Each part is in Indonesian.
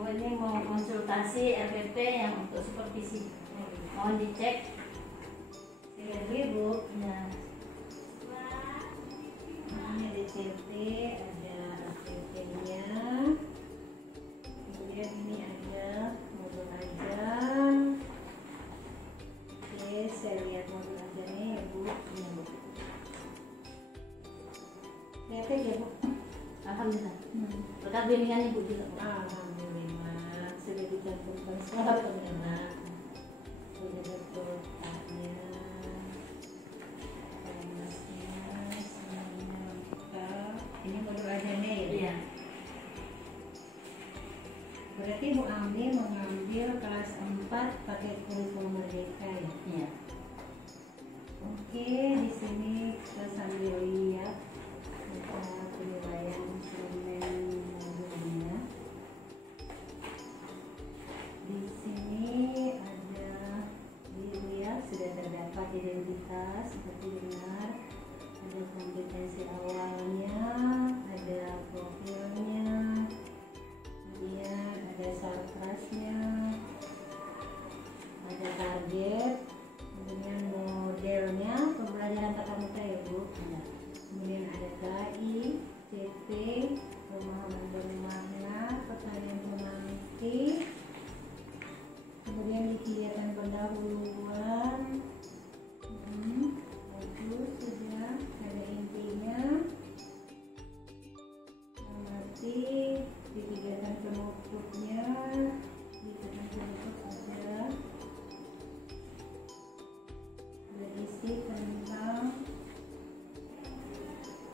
Oh, ini mau konsultasi LPP yang untuk supervisi. Mohon dicek. Sekali Bu. Ya. Ini ada CT, ada ACT-nya. Kemudian ini ada modul ajar. Oke, saya lihat modul ajarnya ya Bu. Iya, Bu. Lihatnya ya Bu. Alhamdulillah. Berkat bimbingan Ibu juga, Bu. Alhamdulillah sudah dicantumkan semua teman-teman. Sudah ada kotaknya, kelasnya, semuanya lengkap. Ini modul ajarnya ya? Iya. Berarti Bu Amni mengambil kelas 4 pakai kurikulum Merdeka ya? Iya. Oke, di sini kita sambil lihat penilaian instrumen modulnya. Di sini ada dilihat sudah terdapat identitas seperti benar, ada kompetensi awalnya, ada profilnya, kemudian ada sarkasnya, ada target, kemudian modelnya pembelajaran tatap muka ya Bu. Kemudian ada KI, CP, pemahaman bermakna, pertanyaan pemantik, kemudian di kegiatan pendahuluan. Bagus, sudah ada intinya. Mengerti di kegiatan penutupnya, di kegiatan penutup ada berisi tentang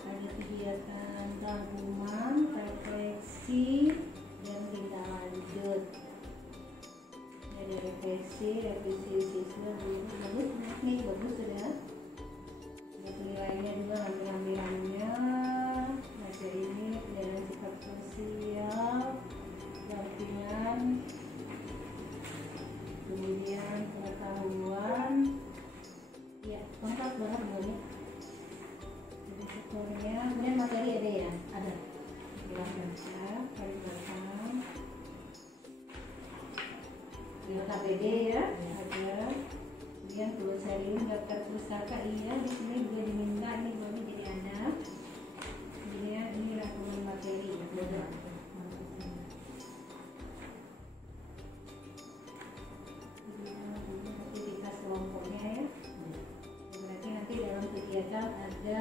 ada kegiatan rangkuman, refleksi, dan tindak lanjut. Ada refleksi, revisi siswa bagus, nih bagus sudah. Ada penilaiannya juga, ambil-ambilannya, materi ini pelajaran sikap sosial, dampingan, kemudian pengetahuan. Ya, lengkap banget Bu. Tutornya, kemudian materi ada ya? Ada. Baca, kali belakang. KPD ya, ada. Kemudian pulsarium, daftar pustaka, iya di sini juga diminta nih Bapak jadi ada. Kemudian ini rangkuman materi ya, ada. Aktivitas kelompoknya ya. Berarti nanti dalam kegiatan ada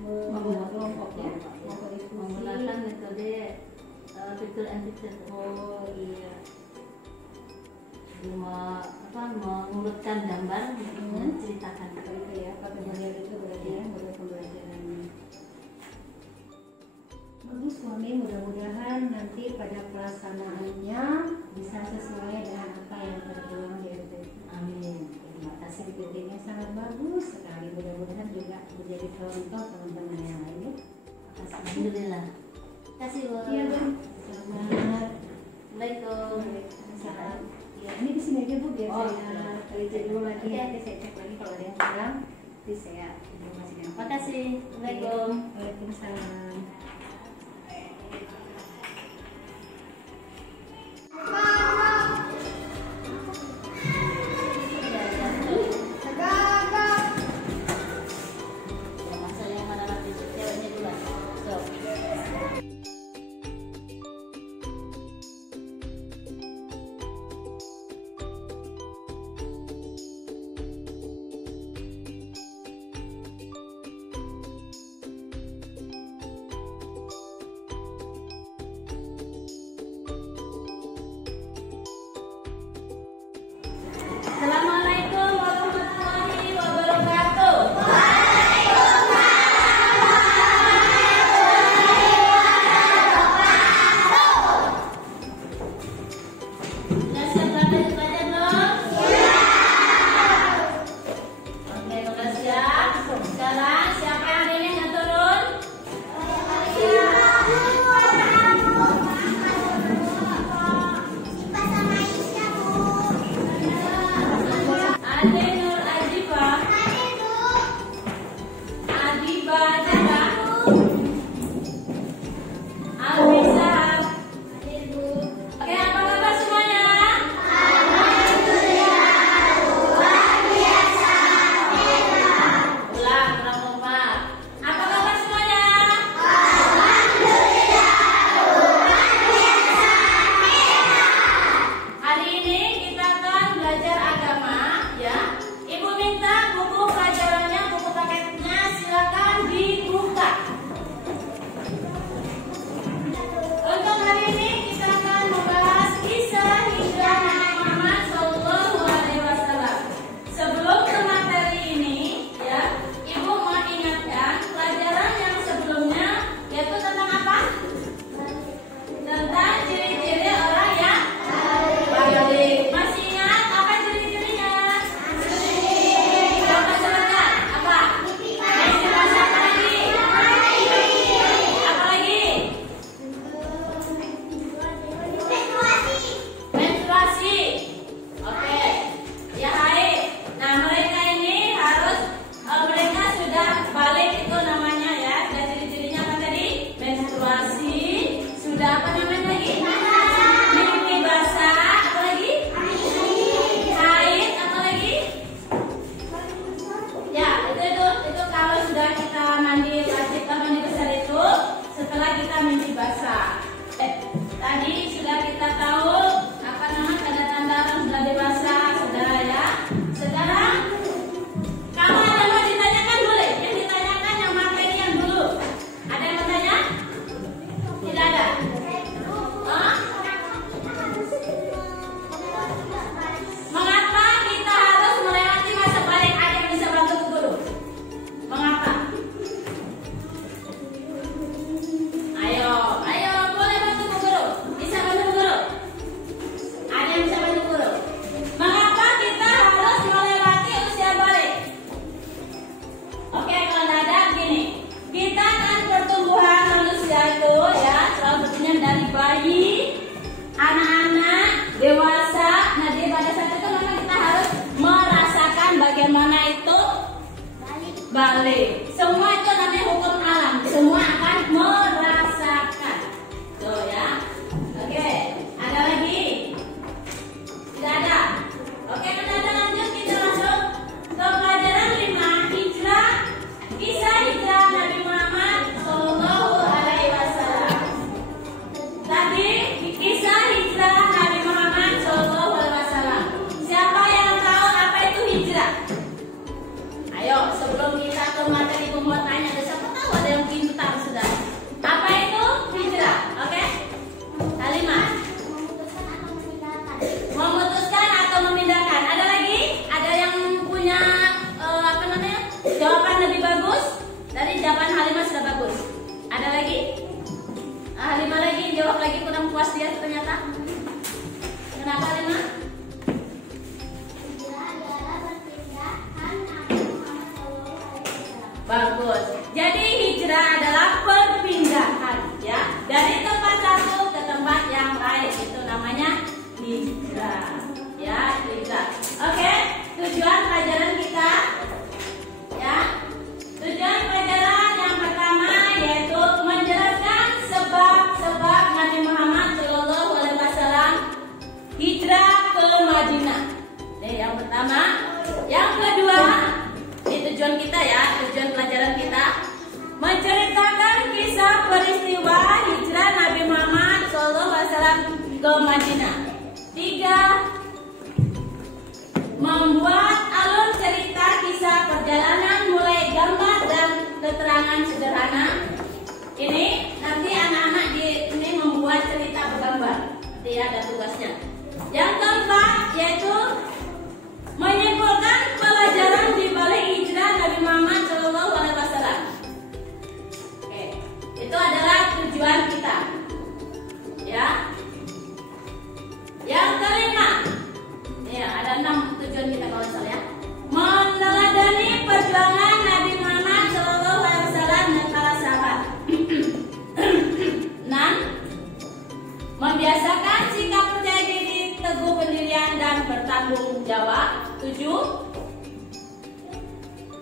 membuat kelompok ya, kelompok diskusi. Menggunakan metode picture and picture. Oh iya. Mengurutkan gambar menceritakan. Itu ya, pakai model itu berarti ya, model pembelajarannya. Bagus suami, mudah-mudahan nanti pada pelaksanaannya bisa sesuai dengan apa yang tertuang di RPP. Amin. Terima kasih, PPT-nya sangat bagus sekali. Mudah-mudahan juga menjadi contoh teman-teman yang lain ya. Alhamdulillah. Terima kasih, Bu. Iya Bu. Selamat. Assalamualaikum. Salam. Ya, ini di sini aja Bu, biar Oh, saya teliti dulu lagi. Oke. Nanti saya cek lagi kalau ada yang kurang. Nanti saya informasikan. Terima kasih. Assalamualaikum. Waalaikumsalam. balik. Semua itu namanya hukum alam. Semua akan merasakan. Tuh ya. Oke, ada lagi? Tidak ada. Oke, kita lanjut, kita masuk ke pelajaran 5, hijrah. Kisah hijrah Nabi Muhammad Shallallahu Alaihi Wasallam. Tadi kisah hijrah Nabi Muhammad Shallallahu Alaihi Wasallam. Siapa yang tahu apa itu hijrah? Ayo, sebelum kita ke materi pembuatannya, ada siapa tahu? Ada yang pintar sudah. Apa itu hijrah? Oke, Halimah. Memutuskan atau memindahkan. Ada lagi? Ada yang punya apa namanya? Jawaban lebih bagus? Tadi jawaban Halimah sudah bagus. Ada lagi? Halimah lagi jawab lagi, kurang puas dia ternyata. Kenapa Halimah? Bagus. Jadi hijrah adalah perpindahan ya, dari tempat satu ke tempat yang lain. Itu namanya hijrah. Ya, hijrah. Oke, tujuan pelajaran kita ya. Tujuan pelajaran yang pertama yaitu menjelaskan sebab-sebab Nabi Muhammad Shallallahu Alaihi Wasallam hijrah ke Madinah. Ini yang pertama. Yang kedua, ini tujuan kita ya, tujuan pelajaran kita menceritakan kisah peristiwa hijrah Nabi Muhammad SAW ke Madinah. 3, membuat alur cerita kisah perjalanan mulai gambar dan keterangan sederhana. Ini nanti anak-anak ini membuat cerita bergambar. Nanti ada tugasnya. Yang keempat yaitu menyimpulkan pelajaran di balik hijrah Nabi Muhammad SAW. Oke, itu adalah tujuan kita. Ya. Yang kelima, ya ada 6 tujuan kita kalau salah ya. Meneladani perjuangan Nabi Muhammad SAW dan para sahabat. 6, membiasakan sikap percaya diri, teguh pendirian dan bertanggung jawab. 7,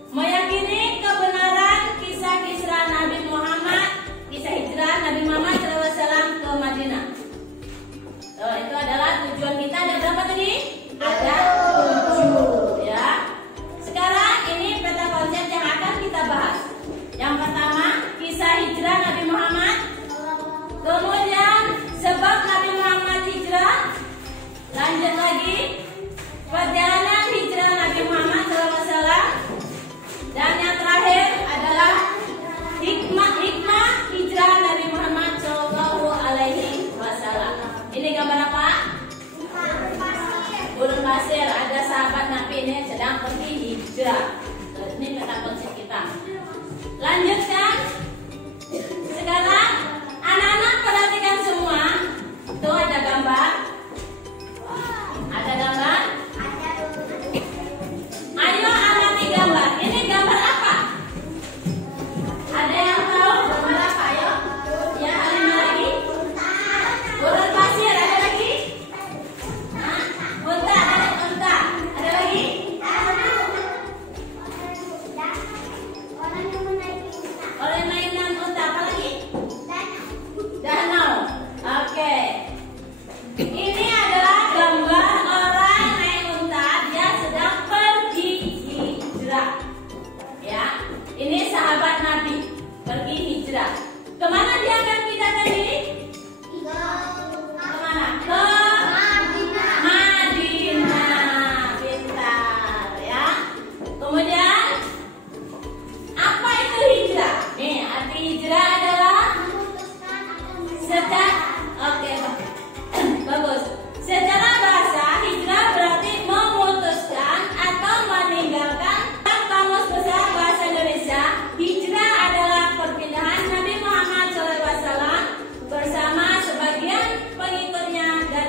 meyakini kebenaran kisah Nabi Muhammad, kisah hijrah Nabi Muhammad SAW ke Madinah. Itu adalah tujuan kita. Ada berapa tadi? Ada 7 ya. Sekarang ini peta konsep yang akan kita bahas. Yang pertama, kisah hijrah Nabi Muhammad. Kemudian sebab Nabi Muhammad hijrah. Lanjut lagi, perjalanan hijrah Nabi Muhammad SAW. Dan yang terakhir adalah hikmah hijrah Nabi Muhammad SAW. Ini gambar apa? Gurun pasir. Ada sahabat Nabi ini sedang pergi hijrah. Ini peta konsep kita. Lanjutkan. Sekarang anak-anak perhatikan semua. Tuh ada gambar. Ada gambar. Ayo amati gambar. Ini gambar apa? Ada yang tahu gambar apa? Ayo. Ya, ada lagi. Gurun pasir. Ada lagi? Unta. Ada unta. Ada lagi? Orang mainan unta. Apa lagi? Danau. Oke. Ini adalah gambar orang naik unta, dia sedang pergi hijrah. Ya, ini sahabat Nabi pergi hijrah. Kemana dia akan pindah tadi? Kemana? Ke Madinah. Pintar ya. Kemudian apa itu hijrah? Nih, arti hijrah adalah bagus. Secara bahasa, hijrah berarti memutuskan atau meninggalkan. Kamus Besar Bahasa Indonesia, hijrah adalah perpindahan Nabi Muhammad SAW bersama sebagian pengikutnya dari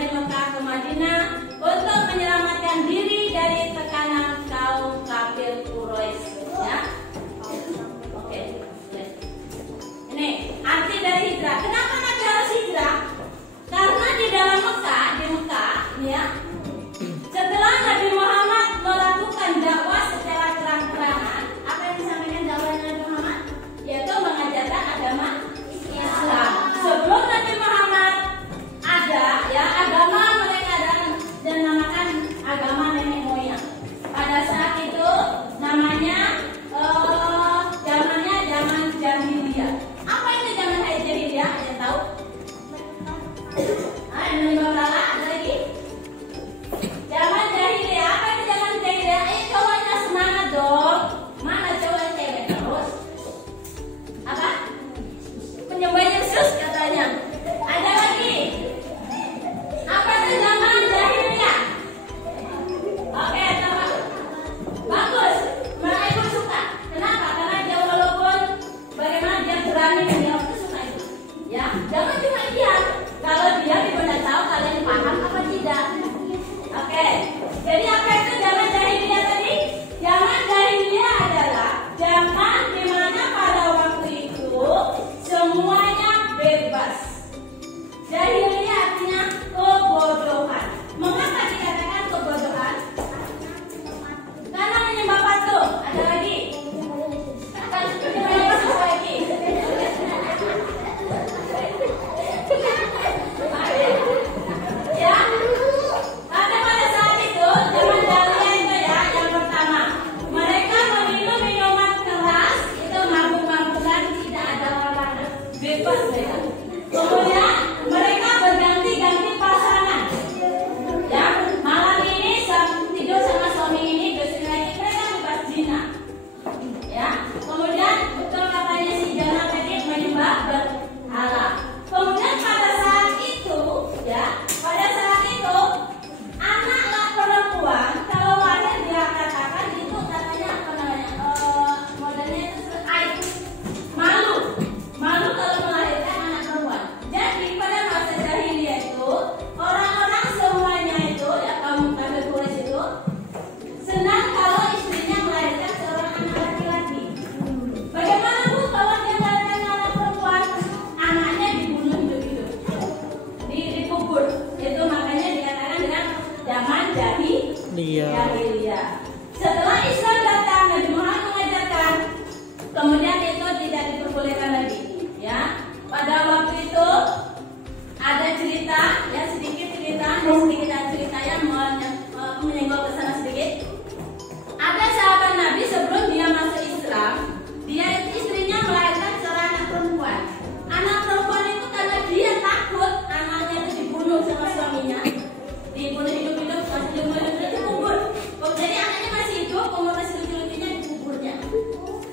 jahiliyah. Setelah Islam datang, Nabi Muhammad mengajarkan, kemudian itu tidak diperbolehkan lagi. Ya, pada waktu itu ada cerita, ya sedikit cerita yang menyenggol ke sana sedikit. Ada sahabat Nabi sebelum dia masuk Islam, dia istrinya melahirkan seorang anak perempuan. Anak perempuan itu karena dia takut anaknya itu dibunuh sama suaminya, dibunuh hidup-hidup, masih hidup-hidup dikubur. Jadi anaknya masih hidup, umur masih lucu-lucunya dikuburnya.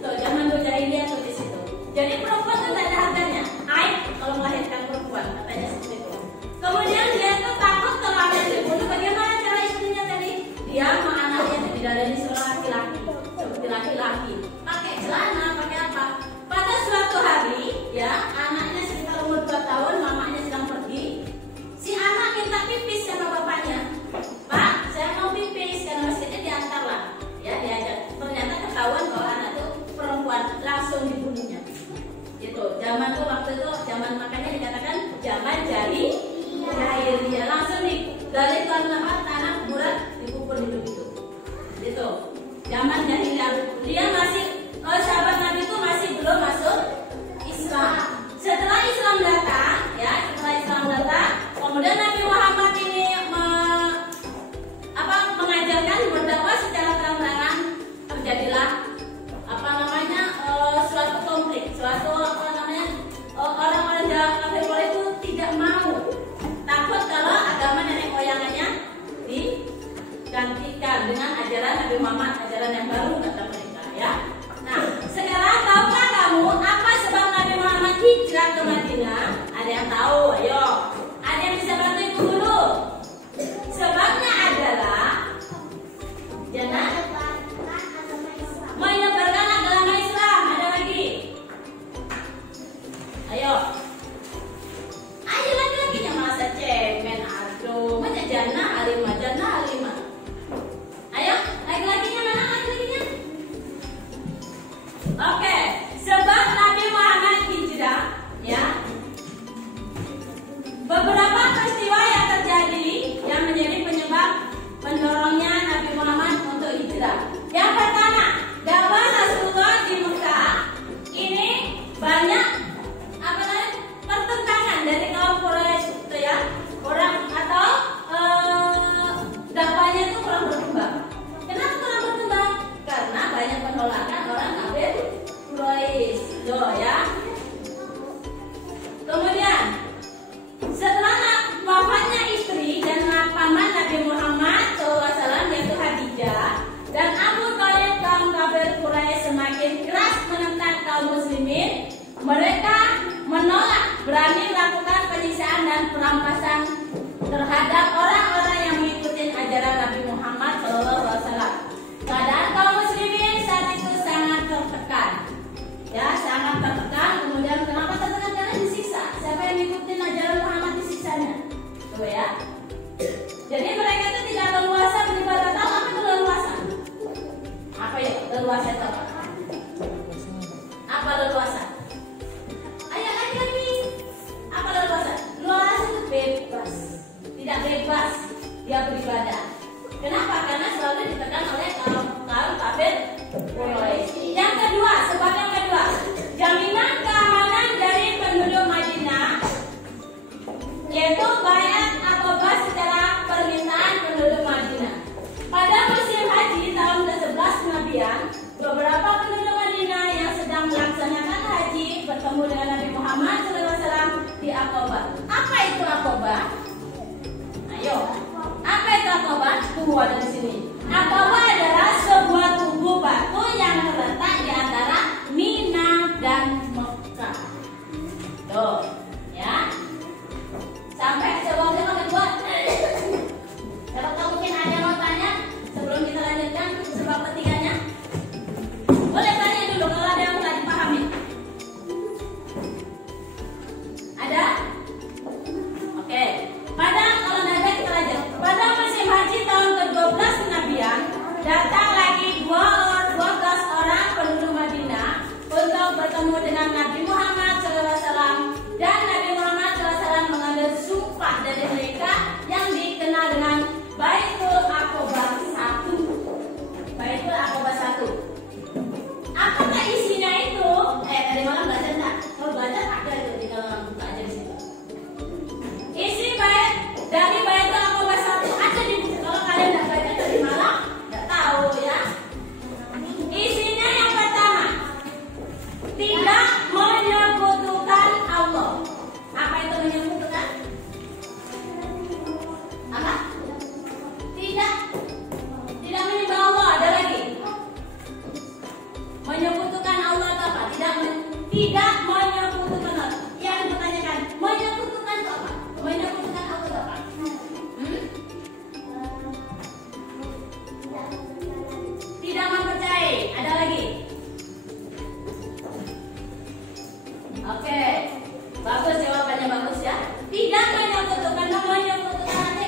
Tuh, zaman dulu jahiliyah tuh di situ. Jadi perempuan itu tidak ada harganya, aib kalau melahirkan perempuan, katanya seperti itu. Kemudian dia tuh takut kalau anaknya dibunuh, bagaimana cara istrinya tadi? Dia mau anaknya itu didalami seorang laki-laki, seperti laki-laki, pakai celana, pakai apa? Pada suatu hari, ya anaknya sekitar umur 2 tahun, mamanya sedang pergi. Si anak minta pipis sama bapaknya. Pak, saya mau pipis, karena masjidnya diantar lah, ya diajak. Ternyata ketahuan kalau anak itu perempuan, langsung dibunuhnya. Gitu. Zaman tuh waktu itu zaman, makanya dikatakan zaman jahiliyah, langsung dari tanah kuburan dikubur hidup-hidup. Gitu. Zaman jahiliyah, dia masih sahabat Nabi itu masih belum masuk Islam. Setelah Islam datang, ya kemudian Nabi Muhammad ini mengajarkan berdakwah secara terang-terangan, terjadilah suatu konflik, orang-orang kafir Quraisy itu tidak mau, takut kalau agama nenek moyangnya digantikan dengan ajaran Nabi Muhammad, ajaran yang baru kata mereka, ya. Nah, sekarang tahukah kamu apa sebab Nabi Muhammad hijrah ke Madinah? Ada yang tahu? Ayo, ada yang bisa bantu ibu dulu? Sebabnya adalah menyebarkan agama Islam. Ada lagi? Ayo laki-lakinya masa cemen, aduh, mana jannah alimah. Ayo, laki-lakinya mana laki-lakinya? Oke, sebab Nabi Muhammad hijrah, ya. Beberapa peristiwa yang terjadi yang menjadi penyebab pendorongnya Nabi Muhammad untuk hijrah. Yang pertama, dakwah Rasulullah di Mekah ini banyak pertentangan dari kaum Quraisy, itu ya, orang atau dakwahnya itu kurang berkembang. Kenapa kurang berkembang? Karena banyak penolakan orang kafir Quraisy, ya. Kemudian setelah wafatnya istri dan paman Nabi Muhammad SAW yaitu Khadijah dan Abu Thalib, kaum kafir Quraisy semakin keras menentang kaum muslimin. Mereka menolak, berani melakukan penyiksaan dan perampasan terhadap orang-orang yang mengikuti ajaran Nabi Muhammad SAW. Keadaan kaum muslimin saat itu sangat tertekan, ya, sangat tertekan. Kemudian kenapa tertekan? Karena disiksa. Siapa yang mengikuti ajaran Muhammad disiksanya, tuh ya. Jadi mereka itu tidak leluasa beribadah. Tahu apa itu leluasa? Apa ya leluasa itu? Apa leluasa? Ayo lagi. Apa leluasa? Leluasa itu bebas, tidak bebas dia beribadah. Kenapa? Karena selalu ditekan oleh kaum kafir Quraisy. Yang kedua, sebab yang kedua, jaminan keamanan dari penduduk Madinah, yaitu bayat Aqabah secara permintaan penduduk Madinah. Pada musim haji tahun ke-11 Kenabian, beberapa penduduk Madinah yang sedang melaksanakan haji bertemu dengan Nabi Muhammad SAW di Aqabah. Apa itu Aqabah? Ayo, apa itu Aqabah? Tunggu ada di sini. Aqabah adalah sebuah tubuh batu yang terletak di antara Mina dan Mekah. Tuh, ya. Sampai sebelumnya makin buat. Kalau mungkin ada yang mau tanya sebelum kita lanjutkan sebab ketiganya, boleh tanya dulu kalau ada yang nggak dipahami. Ada? Oke. Pada kalau ada kita lanjut. Pada musim haji tahun ke-12 Apa? Tidak. Tidak menyembah Allah. Ada lagi. Menyekutukan Allah itu apa? Tidak menyekutukan Allah. Yang dipertanyakan, menyekutukan itu apa? Menyekutukan Allah itu apa? Tidak mempercayai. Ada lagi? Oke. Bagus, jawabannya bagus ya. Tidak menyekutukan, menyekutukan nanti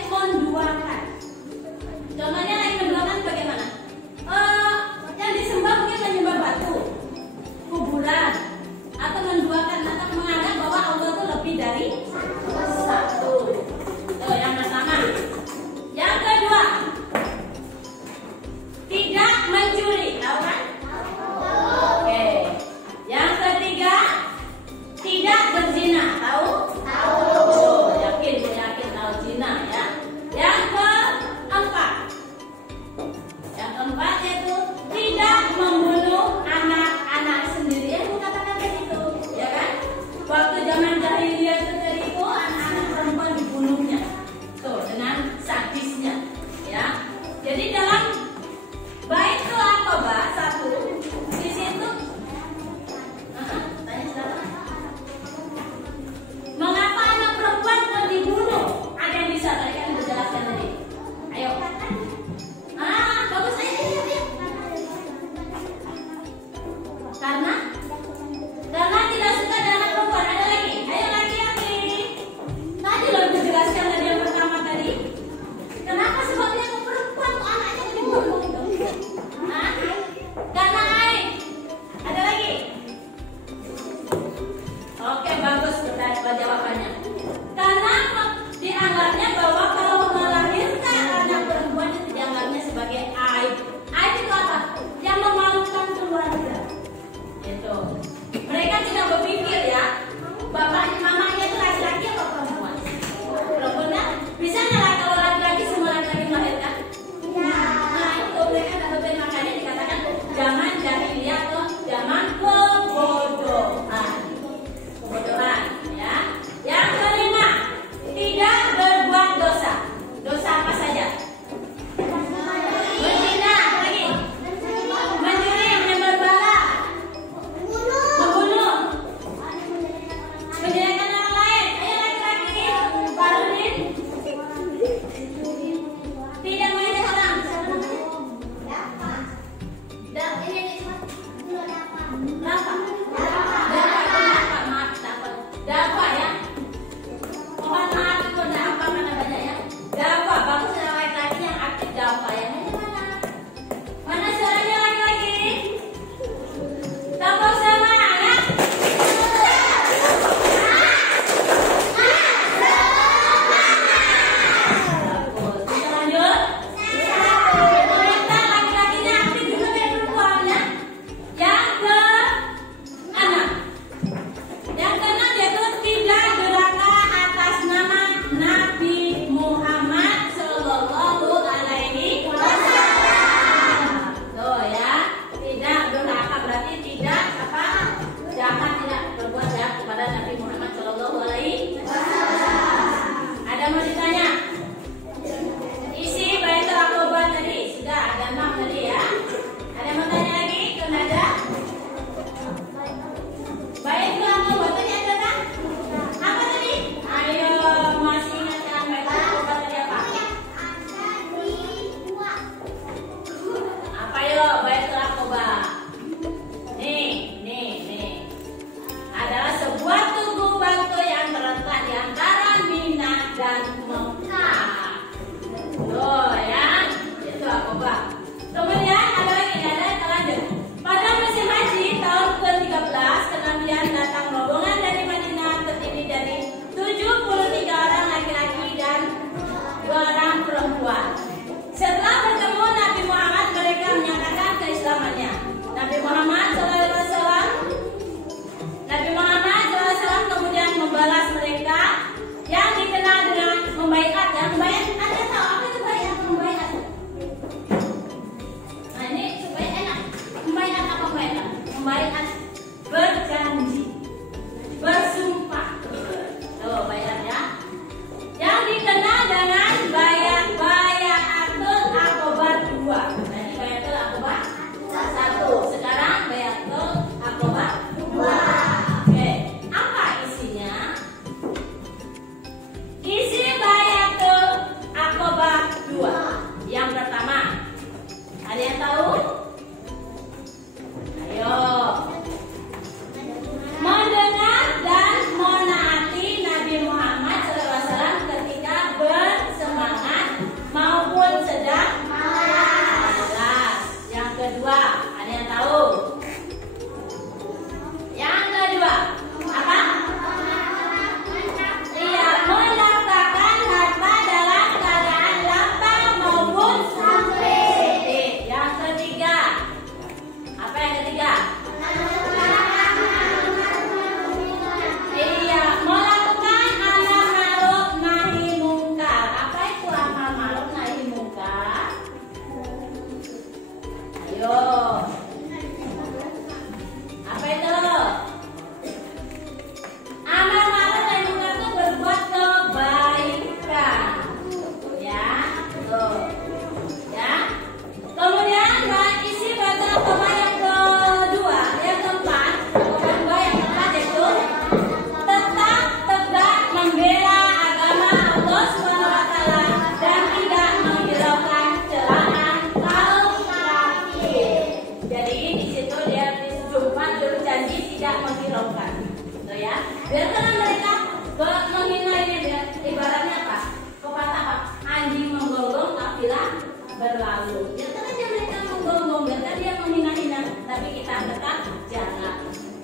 malu. Biarkan aja mereka menggonggong, biarkan dia menghina-hina, tapi kita tetap jaga.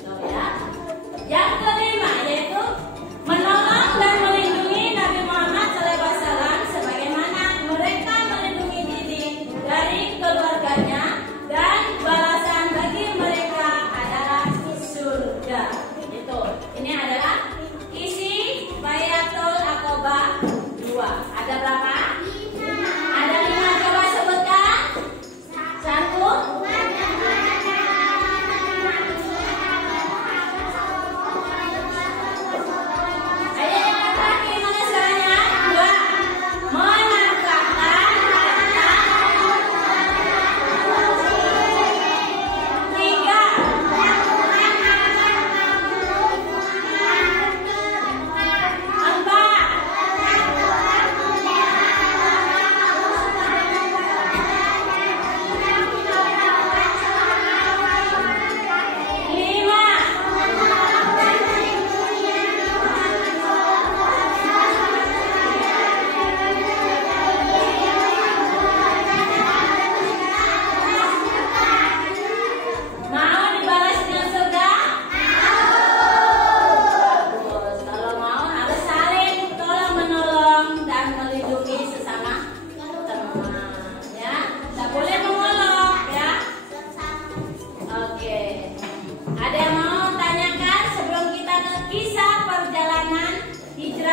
Tuh ya. Yang kelima yaitu menolong dan melindungi Nabi Muhammad SAW sebagaimana mereka melindungi diri dari keluarganya, dan balasan bagi mereka adalah surga. Itu. Ini adalah isi Bayatul Aqabah 2. Ada berapa? Ada 5. Coba sebutkan. 1.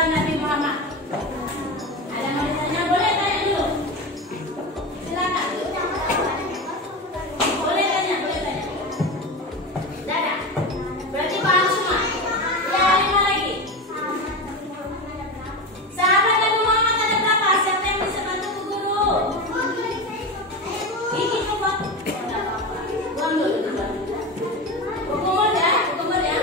Nabi Muhammad. Ada yang mau ditanya? Boleh tanya dulu. Silakan. Boleh tanya, boleh tanya. Dadah. Berarti paham semua. Ya, 5 lagi. Sahabat Nabi Muhammad ada berapa? Siapa yang bisa bantu guru? Ini coba. Buang dulu. Ukur ya, ukur ya.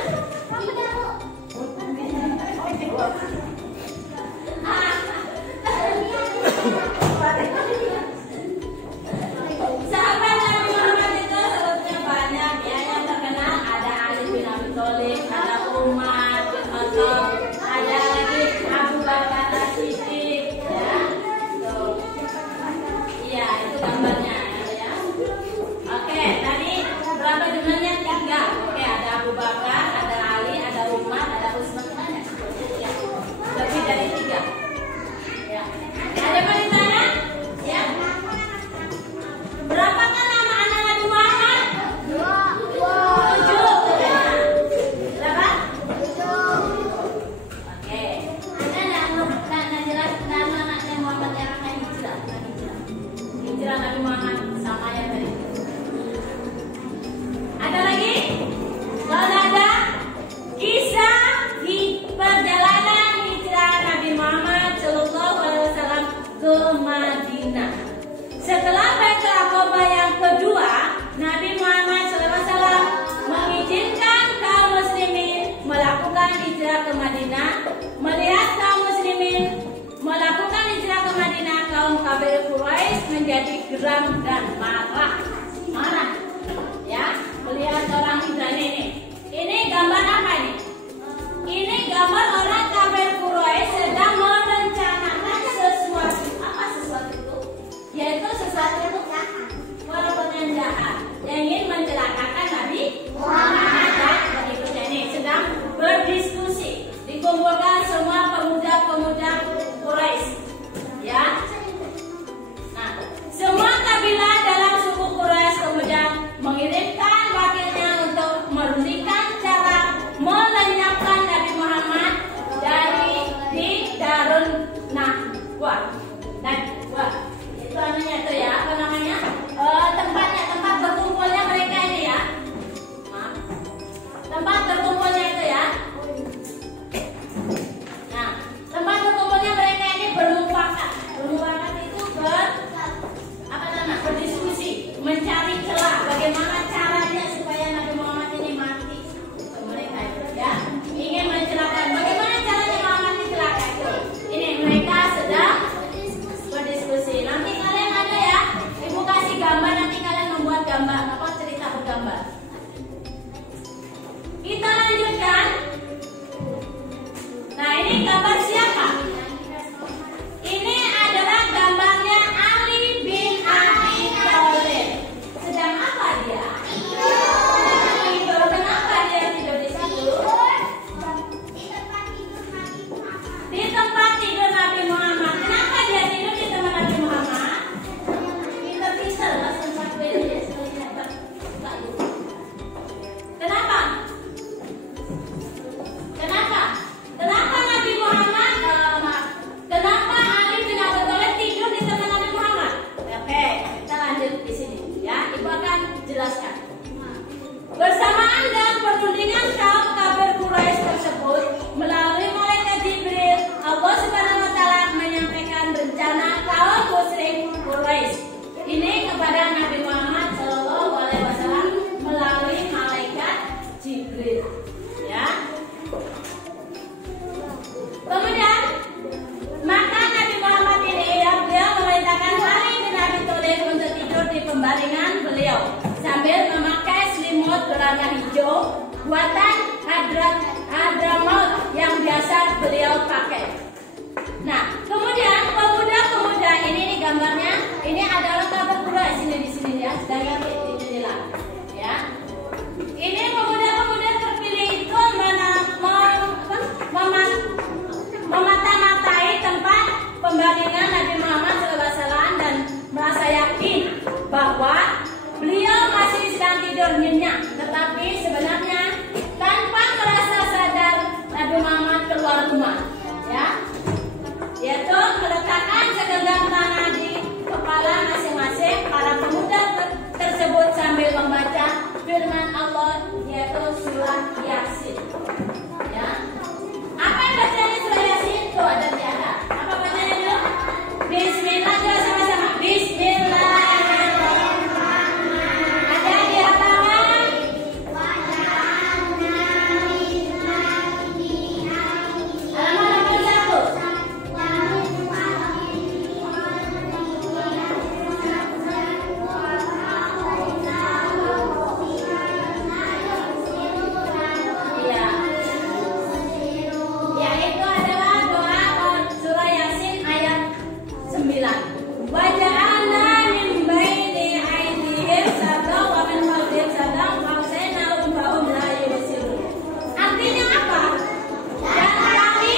Sahabat Nabi Muhammad itu sebetulnya banyak ya, yang terkenal ada Ali bin Abi Thalib, ada Umar bin Khattab, ada lagi Abu Bakar As-Siddiq ya. Tuh. Iya, itu gambarnya ya. Oke, tadi berapa jumlahnya? 3. Oke, ada Abu Bakar, ada Ali, ada Umar, ada Utsman, ada ya. Lebih dari 3. Ya. Ada yang ditanya? Ya. Berapakah nama anak Nabi Muhammad? 7. Berapa? 7. Oke. Ada yang jelas nama anaknya Muhammad yang akan hijrah? Hijrah Nabi Muhammad sama yang tadi. Ada lagi? Kalau ada kisah di perjalanan hijrah Nabi Muhammad SAW ke Madinah. Setelah Baitul Aqabah yang kedua, Nabi Muhammad SAW mengizinkan kaum muslimin melakukan hijrah ke Madinah. Melihat kaum muslimin melakukan hijrah ke Madinah, kaum kafir Quraisy menjadi geram dan marah. Ya, melihat orang hijrah ini. Ini gambar apa ini? Ini gambar orang kafir Quraisy sedang merencanakan sesuatu. Apa sesuatu itu? Yaitu sesuatu itu walaupun yang jahat, yang ingin mencelakakan Nabi Muhammad dan berikutnya ini sedang berdiskusi. Dikumpulkan semua pemuda-pemuda Quraisy. Ya. Nah, semua kabilah dalam suku Quraisy kemudian mengirimkan wakilnya untuk memberikan cara melenyapkan Nabi Muhammad tidur nyenyak, tetapi sebenarnya tanpa merasa sadar Nabi Muhammad keluar rumah, ya, yaitu meletakkan segenggam tanah di kepala masing-masing para pemuda tersebut sambil membaca firman Allah, yaitu surah Yasin. Ya, apa yang bacanya surah Yasin? Tuh ada di atas. Apa bacanya itu? Bismillah, coba sama-sama. Bismillah. Ada di halaman. Halaman nomor 1. Iya. Yaitu adalah doa surah Yasin ayat 9. Wa ja'alna min baini aydihim sadra wa min khalfihim sadra wa husayna wa hum la yubsirun. Artinya apa? Dan kami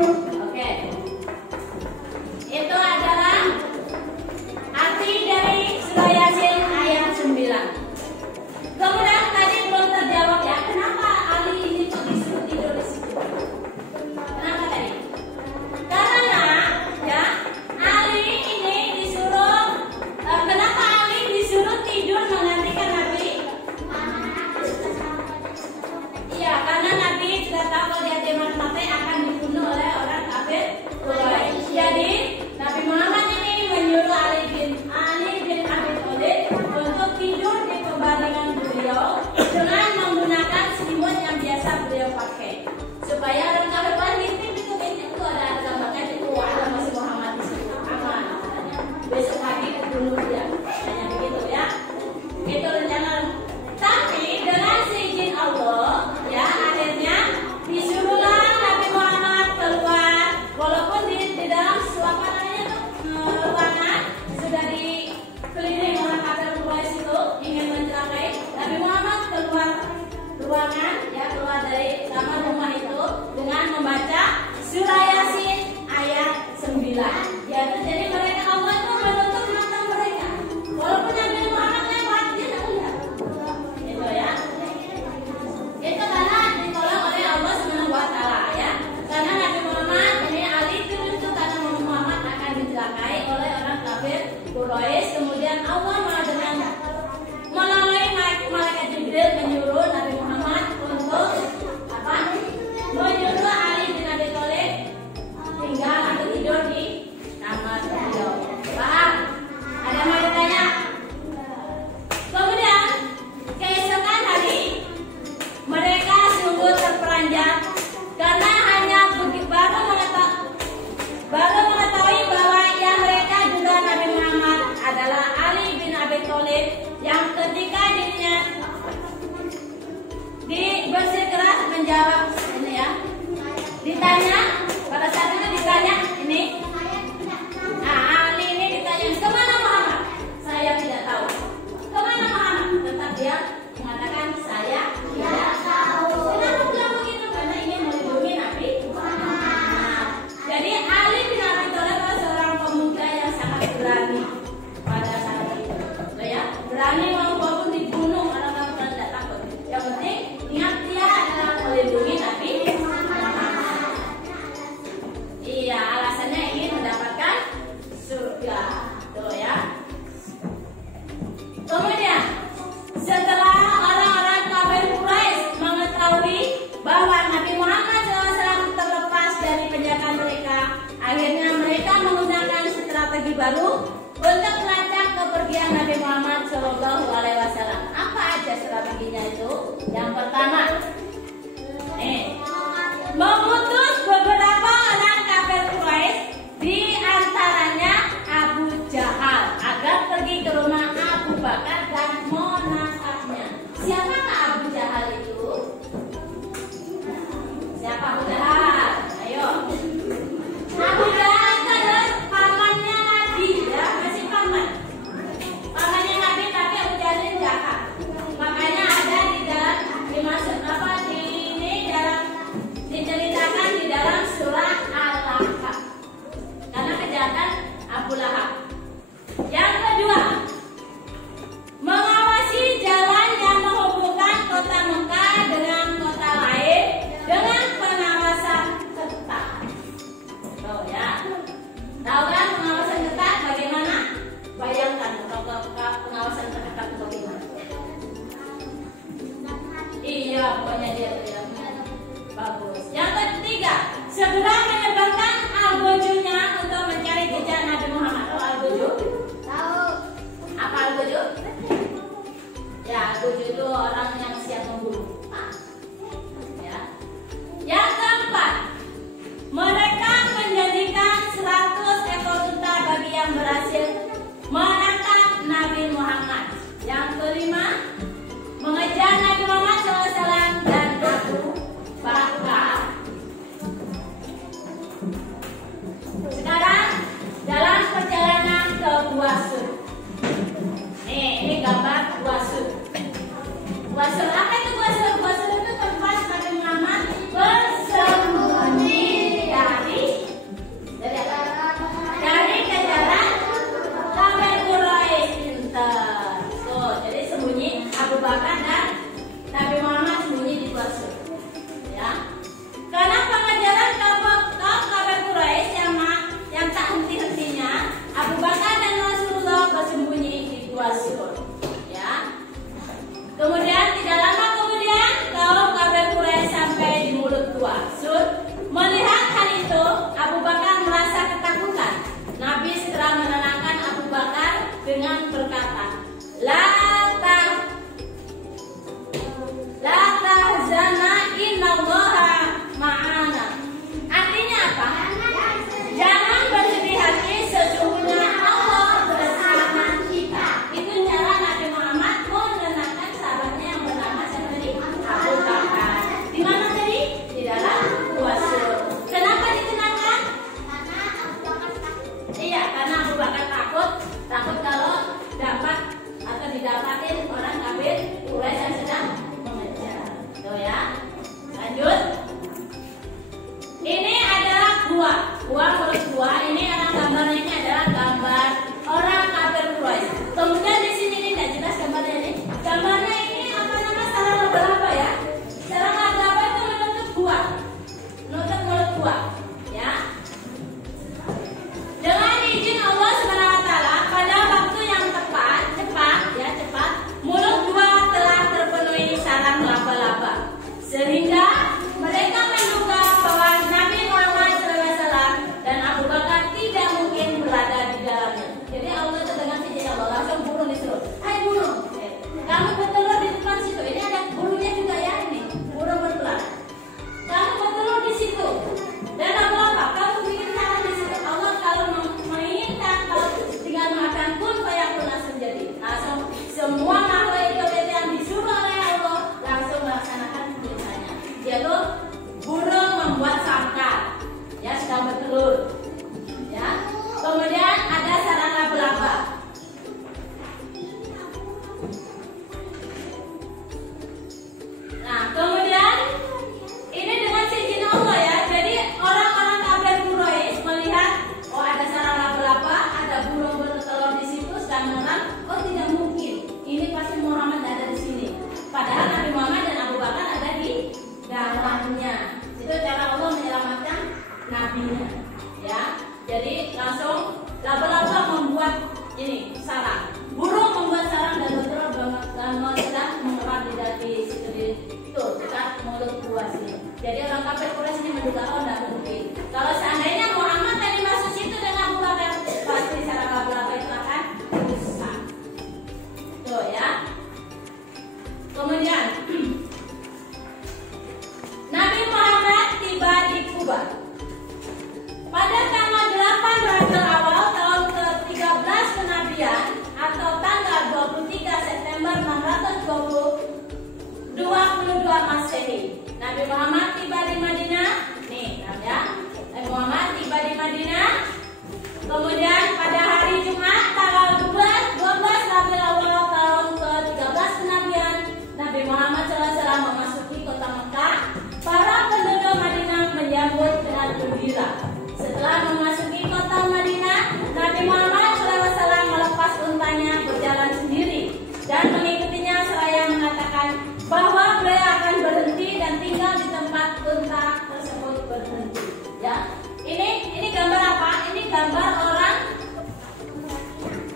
Oke. Itu adalah arti dari surah Yasin ayat 9. Kemudian tadi belum terjawab ya, kenapa Ali ini kok disuruh tidur di situ? Kenapa tadi? Karena ya Ali ini disuruh kenapa Ali disuruh tidur menggantikan Nabi? Iya, karena Nabi sudah tahu kalau dia mati akan dibunuh oleh orang kafir Quraisy. Jadi Nabi Muhammad ini menyuruh Ali bin Abi Thalib untuk tidur di pembaringan beliau dengan menggunakan selimut yang biasa beliau pakai, supaya orang kafir Quraisy itu ada gambarnya itu ada masih Muhammad di situ aman, katanya. Besok pagi dibunuh dia, hanya begitu ya. Itu rencana. Tapi dengan seizin Allah, ya akhirnya disuruhlah Nabi Muhammad keluar, walaupun di dalam ruangan sudah dikelilingi orang kafir Quraisy itu ingin mencelakai. Nabi Muhammad keluar ruangan, ya keluar dari kamar rumah itu dengan membaca surah Yasin ayat 9. Yaitu jadi mereka Allah itu menutup mata mereka, walaupun Nabi Muhammad lewat dia tidak melihat. Itu ya. Itu karena ditolong oleh Allah Subhanahu wa Ta'ala ya. Karena Nabi Muhammad ini Ali itu karena Nabi Muhammad akan dicelakai oleh orang kafir Quraisy. Kemudian Allah melalui malaikat Jibril menyuruh Nabi Muhammad untuk apa? Menyuruh Ali bin Abi Thalib tinggal atau tidur di kamar beliau. Paham? Ada yang mau ditanya? Kemudian keesokan hari mereka sungguh terperanjat karena hanya baru mengetahui bahwa yang mereka juga Nabi Muhammad adalah Ali bin Abi Thalib yang ketika dirinya bersikeras menjawab ini ya, ditanya pada saat itu ditanya ini, Ali ini ditanya kemana Muhammad? Saya tidak tahu. Kemana Muhammad? Tetap dia mengatakan saya tidak tahu. Kenapa bilang begitu? Karena ini melindungi Nabi Muhammad. Jadi Ali bin Abi Thalib adalah seorang pemuda yang sangat berani pada saat itu. Ya, berani walaupun dibunuh karena kamu tidak takut. Yang penting niat dia adalah melindungi Nabi Muhammad. Iya, alasannya ingin mendapatkan surga. Tuh ya. Kemudian setelah orang-orang kafir Quraisy mengetahui bahwa Nabi Muhammad SAW terlepas dari penjagaan mereka, akhirnya mereka menggunakan strategi baru untuk melacak kepergian Nabi Muhammad SAW. Apa aja strateginya itu? Yang pertama, mengutus beberapa orang kafir Quraisy, di antaranya Abu Jahal, agar pergi ke rumah Abu Bakar dan menangkapnya. Siapakah Abu Jahal itu? Siapa Abu Jahal? Ayo. Abu Jahal itu adalah pamannya Nabi, ya masih paman. Pamannya Nabi, tapi Abu Jahal jahat. Makanya ada karena Abu Bakar takut kalau dapat atau didapatin orang kafir Quraisy yang sedang mengejar. Tuh ya. Lanjut. Ini adalah gua menurut gua ini adalah gambarnya, ini adalah gambar orang kafir Quraisy. Kemudian di sini ini tidak jelas gambarnya ini. Gambarnya ini apa nama sarang laba-laba ya? Sarang laba-laba itu menutup mulut gua, ya. Dengan izin Allah Subhanahu wa taala, pada waktu yang cepat, mulut gua telah terpenuhi sarang laba-laba. Sehingga mereka menduga bahwa Nabi Muhammad SAW dan Abu Bakar tidak mungkin berada di dalamnya. Jadi Allah terdengar izin Allah, langsung burung disuruh, "Hai burung, kamu bertelur di depan situ. Ini ada burungnya juga ya, ini burung bertelur. Kamu bertelur di situ. Dan apa? Kamu bikin sarang di situ. Allah kalau menginginkan, kalau tinggal mengatakan kun fayakun langsung jadi. Langsung semua makhluk hidup yang disuruh oleh Allah langsung melaksanakan perintahnya. Yaitu burung membuat sangkar, ya sedang bertelur. Ya. Kemudian ada sarang laba-laba. Nah, kemudian ini dengan izin Allah ya. Jadi orang-orang kafir Quraisy melihat oh ada sarang laba-laba, ada burung bertelur di situ, sedang orang, oh tidak mungkin. Ini pasti Muhammad ada di sini. Padahal Nabi Muhammad dan Abu Bakar ada di dalamnya. Itu cara Allah menyelamatkan nabinya. Ya. Jadi langsung laba-laba membuat ini sarang. Burung membuat sarang dan bertelur dan sedang mengerat di situ itu dekat mulut gua sini. Jadi orang kafir Quraisy ini menduga oh tidak mungkin. Kalau seandainya Muhammad tadi masuk situ dengan Abu Bakar, pasti sarang laba-laba itu akan rusak. Tuh ya. Kemudian Nabi Muhammad tiba di Kuba pada tanggal 8 Rabiul Awal tahun ke-13 kenabian atau tanggal 23 September 622 Masehi. Nabi Muhammad tiba di Madinah. Nih, ya. Nabi Muhammad tiba di Madinah. Kemudian pada hari Jumat tanggal 12 Rabiul Awal tahun ke-13 kenabian, Nabi Muhammad SAW memasuki kota Mekah. Para penduduk Madinah menyambut dengan gembira. Setelah memasuki kota Madinah, Nabi Muhammad SAW melepas untanya berjalan sendiri dan mengikutinya seraya mengatakan bahwa beliau akan berhenti dan tinggal di tempat unta tersebut berhenti. Ya, ini gambar apa? Ini gambar orang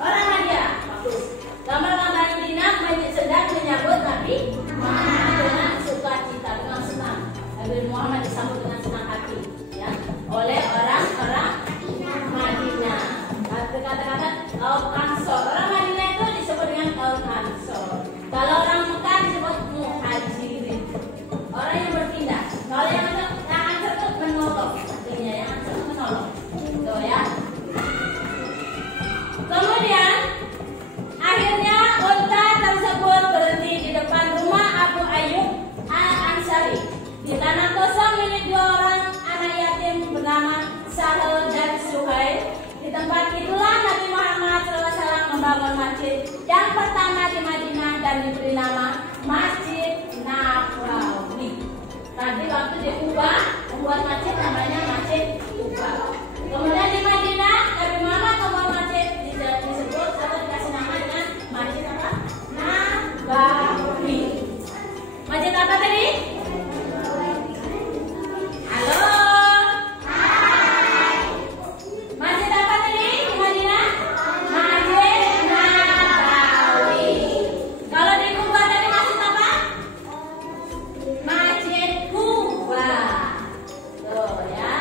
Madinah. Bagus. Gambar orang Madinah sedang menyambut Nabi Muhammad dengan sukacita, dengan senang. Nabi Muhammad disambut dengan senang hati, ya, oleh orang-orang Madinah. Kata-kata kaum Ansor. Orang Madinah itu disebut dengan kaum Ansor. Kalau orang Mekah disebut muhajirin, orang yang berpindah. Kalau yang Ansor itu menolong, artinya yang Ansor itu menolong. Tuh ya. Kemudian akhirnya unta tersebut berhenti di depan rumah Abu Ayyub Al-Ansari di tanah kosong milik dua orang anak yatim bernama Sahal dan Suhail. Di tempat itulah Nabi Muhammad SAW membangun masjid yang pertama di Madinah dan diberi nama Masjid Nabawi. Tadi waktu di Kuba membuat masjid namanya Masjid Kuba. Kemudian di Madinah Nabi Muhammad membuat masjid disebut atau dikasih nama dengan Masjid apa? Nabawi. Masjid apa tadi? Halo. Masjid apa tadi di Madinah? Masjid Nabawi. Kalau di Kuba tadi masjid apa? Masjid Kuba. Tuh ya.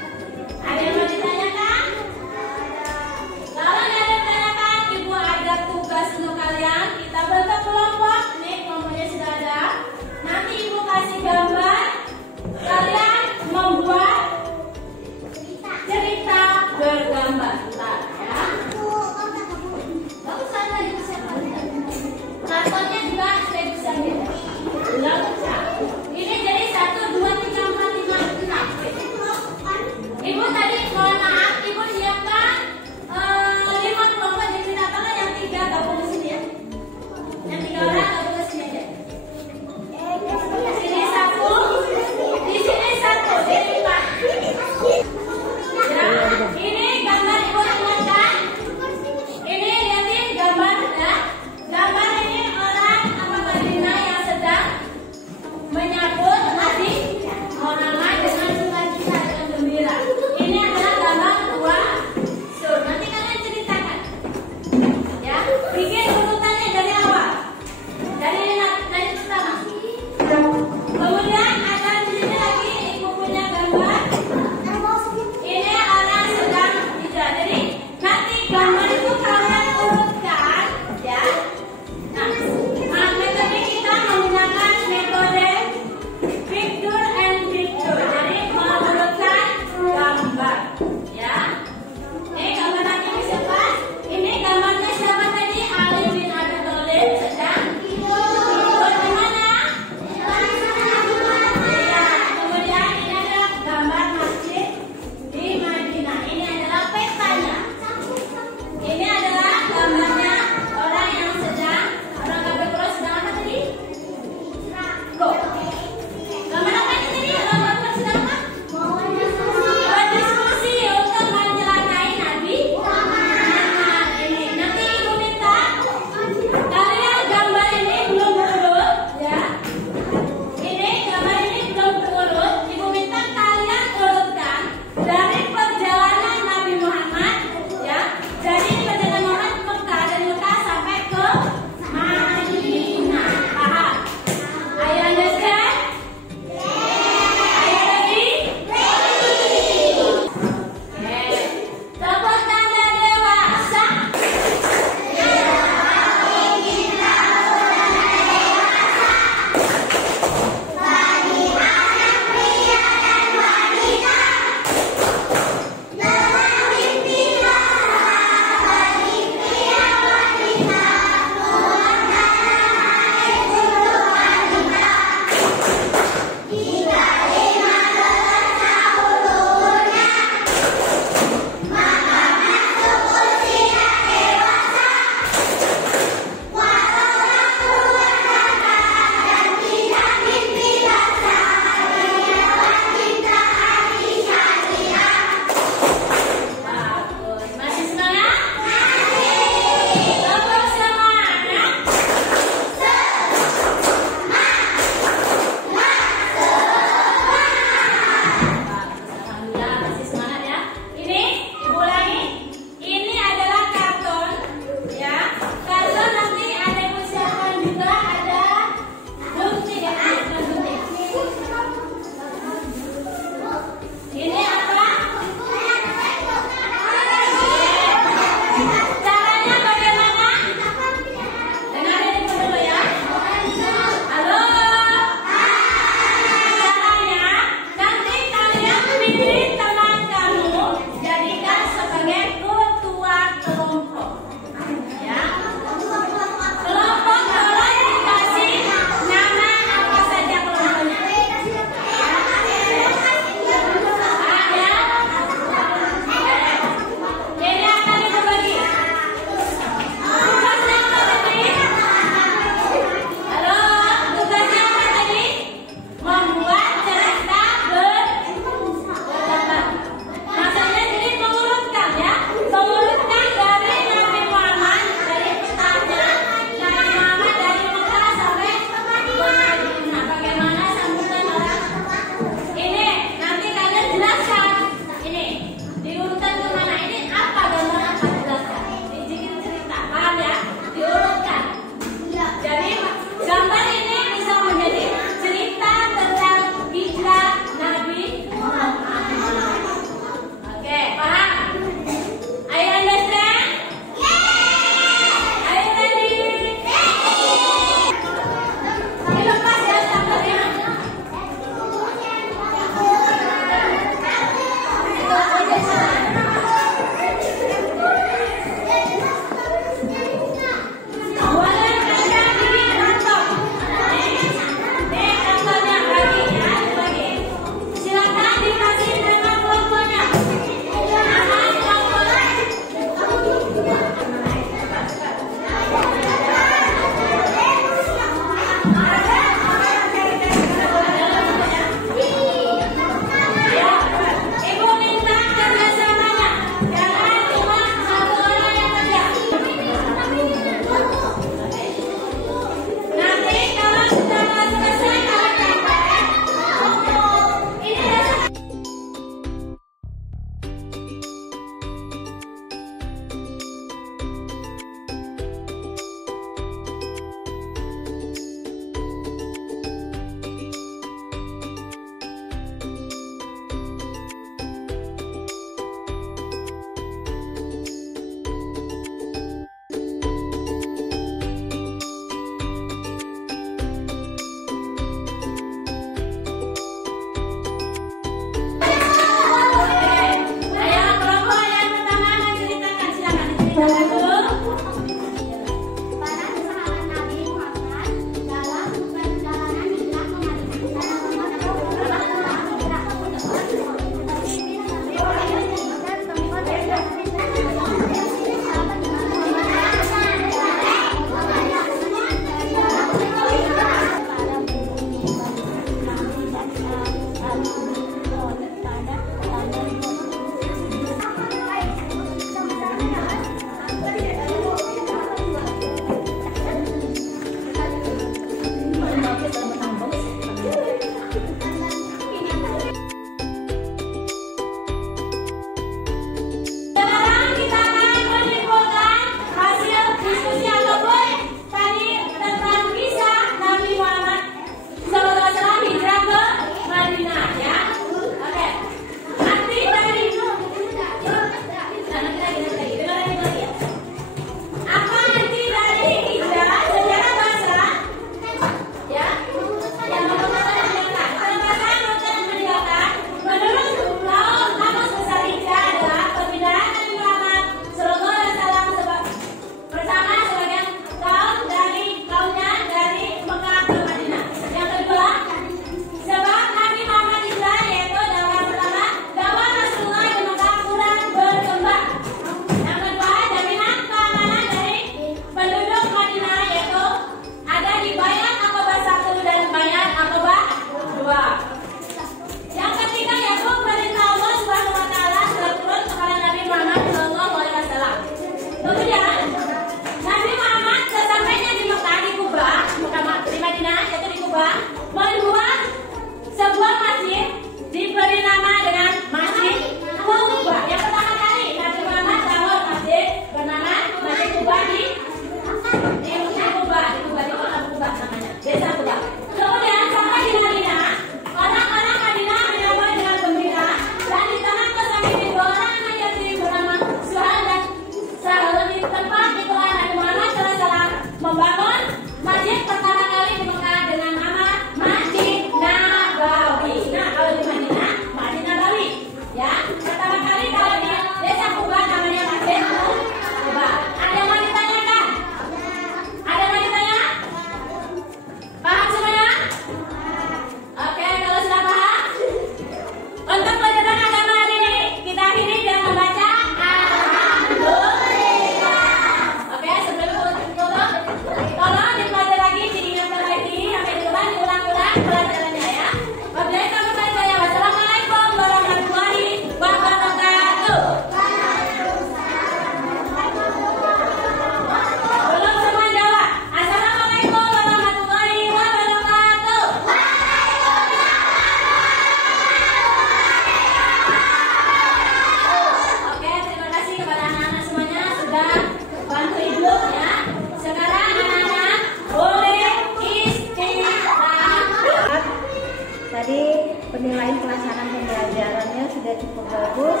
bagus.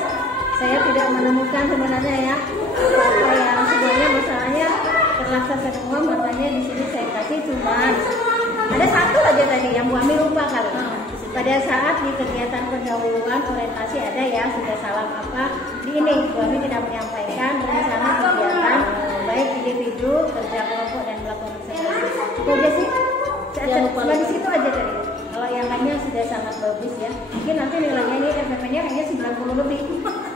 Saya tidak menemukan sebenarnya ya apa yang sebenarnya masalahnya terlaksana semua, makanya di sini saya kasih cuma ada satu aja tadi yang Bu Ami lupa kalau pada saat di kegiatan pendahuluan orientasi ada ya sudah salam apa di ini Bu Ami tidak menyampaikan rencana kegiatan baik individu, kerja kelompok dan melakukan observasi. Itu aja sih. Cuma di situ aja tadi. Kalau yang lainnya sudah sangat bagus ya. Mungkin nanti nilainya ini RPP-nya kayaknya 90 lebih.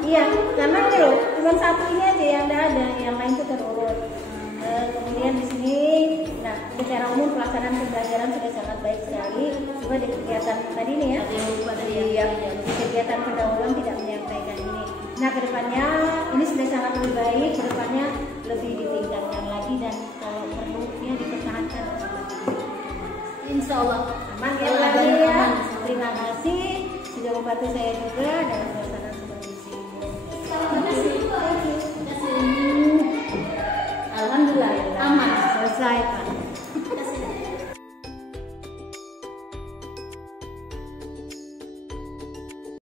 Iya, karena ini loh, cuma satu ini aja yang tidak ada, yang lain itu terurut. Kemudian di sini, nah secara umum pelaksanaan pembelajaran sudah sangat baik sekali. Coba di kegiatan tadi nih ya, di kegiatan pendahuluan tidak menyampaikan ini. Nah kedepannya ini sudah sangat lebih baik, kedepannya lebih ditingkatkan lagi dan kalau perlunya dipertahankan. Insya Allah Aman ya. Terima kasih sudah membantu saya juga dan suasana seperti ini. Terima kasih. Alhamdulillah aman. Selesai Pak.